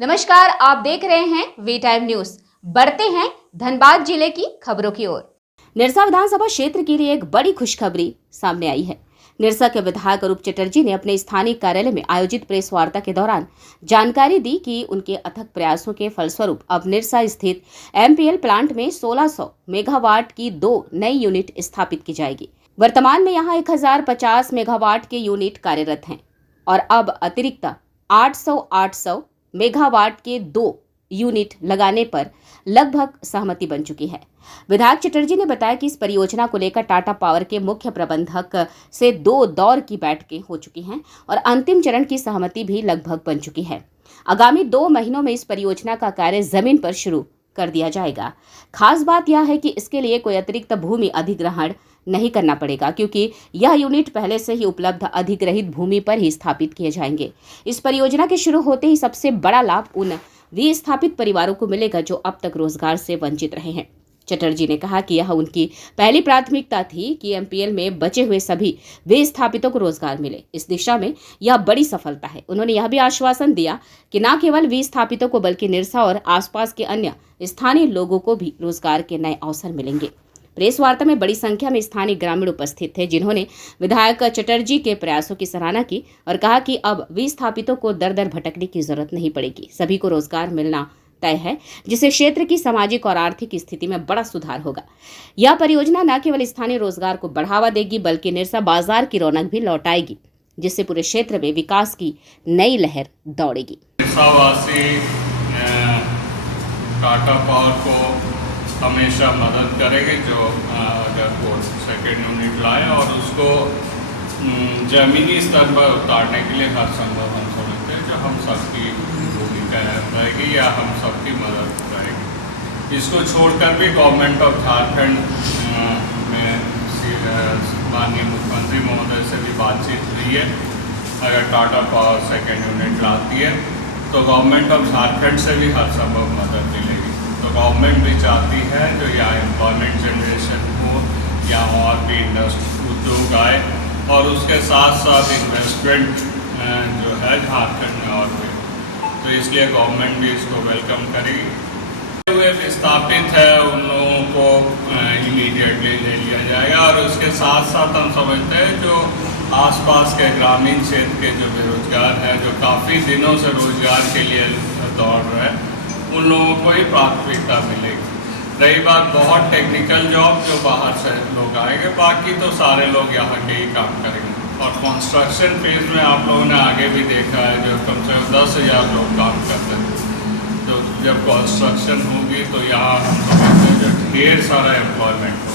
नमस्कार, आप देख रहे हैं वी टाइम न्यूज। बढ़ते हैं धनबाद जिले की खबरों की ओर। निरसा विधानसभा क्षेत्र के लिए एक बड़ी खुशखबरी सामने आई है। निरसा के विधायक अरूप चटर्जी ने अपने स्थानीय कार्यालय में आयोजित प्रेस वार्ता के दौरान जानकारी दी कि उनके अथक प्रयासों के फलस्वरूप अब निरसा स्थित एमपीएल प्लांट में 1600 मेगावाट की 2 नई यूनिट स्थापित की जाएगी। वर्तमान में यहाँ 1050 मेगावाट के यूनिट कार्यरत हैं और अब अतिरिक्त 800 मेगावाट के 2 यूनिट लगाने पर लगभग सहमति बन चुकी है। विधायक चटर्जी ने बताया कि इस परियोजना को लेकर टाटा पावर के मुख्य प्रबंधक से 2 दौर की बैठकें हो चुकी हैं और अंतिम चरण की सहमति भी लगभग बन चुकी है। आगामी 2 महीनों में इस परियोजना का कार्य जमीन पर शुरू कर दिया जाएगा। खास बात यह है कि इसके लिए कोई अतिरिक्त भूमि अधिग्रहण नहीं करना पड़ेगा, क्योंकि यह यूनिट पहले से ही उपलब्ध अधिग्रहित भूमि पर ही स्थापित किए जाएंगे। इस परियोजना के शुरू होते ही सबसे बड़ा लाभ उन विस्थापित परिवारों को मिलेगा जो अब तक रोजगार से वंचित रहे हैं। चटर्जी ने कहा कि यह उनकी पहली प्राथमिकता थी कि एमपीएल में बचे हुए सभी विस्थापितों को रोजगार मिले। इस दिशा में यह बड़ी सफलता है। उन्होंने यह भी आश्वासन दिया कि न केवल विस्थापितों को बल्कि निरसा और आसपास के अन्य स्थानीय लोगों को भी रोजगार के नए अवसर मिलेंगे। प्रेस वार्ता में बड़ी संख्या में स्थानीय ग्रामीण उपस्थित थे, जिन्होंने विधायक चटर्जी के प्रयासों की सराहना की और कहा कि अब विस्थापितों को दर दर भटकने की जरूरत नहीं पड़ेगी। सभी को रोजगार मिलना तय है, जिससे क्षेत्र की सामाजिक और आर्थिक स्थिति में बड़ा सुधार होगा। यह परियोजना न केवल स्थानीय रोजगार को बढ़ावा देगी बल्कि निरसा बाजार की रौनक भी लौटाएगी, जिससे पूरे क्षेत्र में विकास की नई लहर दौड़ेगी। टाटा पावर को हमेशा मदद करेंगे जो अगर वो सेकेंड यूनिट लाए और उसको ज़मीनी स्तर पर उतारने के लिए हर संभव हम समझते हैं जो हम सबकी भूमिका रहेगी या हम सबकी मदद रहेगी। इसको छोड़कर भी गवर्नमेंट ऑफ झारखंड में माननीय मुख्यमंत्री महोदय से भी बातचीत हुई है। अगर टाटा पावर सेकेंड यूनिट लाती है तो गवर्नमेंट ऑफ झारखंड से भी हर संभव मदद मिलेगी। तो गवर्नमेंट भी चाहती है जो यहाँ एम्प्लॉयमेंट जनरेशन हो या और भी इंडस्ट्री उद्योग आए और उसके साथ साथ इन्वेस्टमेंट जो है झारखंड में और भी, तो इसलिए गवर्नमेंट भी इसको वेलकम करेगी। हुए विस्थापित है उन लोगों को इमीडिएटली ले लिया जाएगा और उसके साथ साथ हम समझते हैं जो आसपास के ग्रामीण क्षेत्र के जो बेरोजगार हैं, जो काफ़ी दिनों से रोजगार के लिए दौड़ रहे हैं, उन लोगों को ही प्राथमिकता मिलेगी। रही बात बहुत टेक्निकल जॉब जो बाहर से लोग आएंगे, बाकी तो सारे लोग यहाँ के ही काम करेंगे। और कंस्ट्रक्शन फेज में आप लोगों ने आगे भी देखा है जो कम से कम 10,000 लोग काम करते हैं। तो जब कंस्ट्रक्शन होगी तो यहाँ हम समझते हैं जो ढेर सारा एम्प्लॉयमेंट होगा।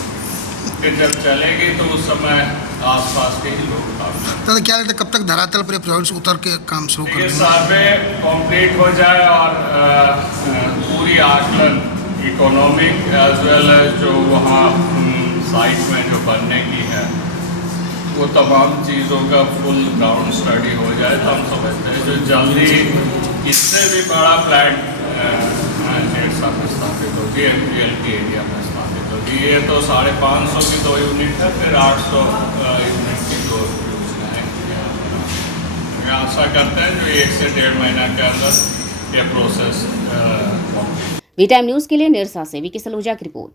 फिर जब चलेगी तो उस समय आसपास के ही लोग काम तो क्या लगता है कब तक धरातल पर प्रोजेक्ट्स उतर के काम शुरू कर देंगे? सर्वे कंप्लीट हो जाए और पूरी आकलन इकोनॉमिक एज वेल एज जो वहाँ साइट में जो बनने की है वो तमाम चीज़ों का फुल ग्राउंड स्टडी हो जाए तो हम समझते हैं जो जल्दी इससे भी बड़ा प्लांट स्थापित होगी एमपीएल के एरिया में स्थापित होगी। ये तो 550 की 2 यूनिट है, फिर 800 यूनिट की 2 योजनाएँ। आशा करते हैं जो 1 से 1.5 महीना के अंदर ये प्रोसेस। वी टाइम न्यूज के लिए निरसा से वी के सलूजा की रिपोर्ट।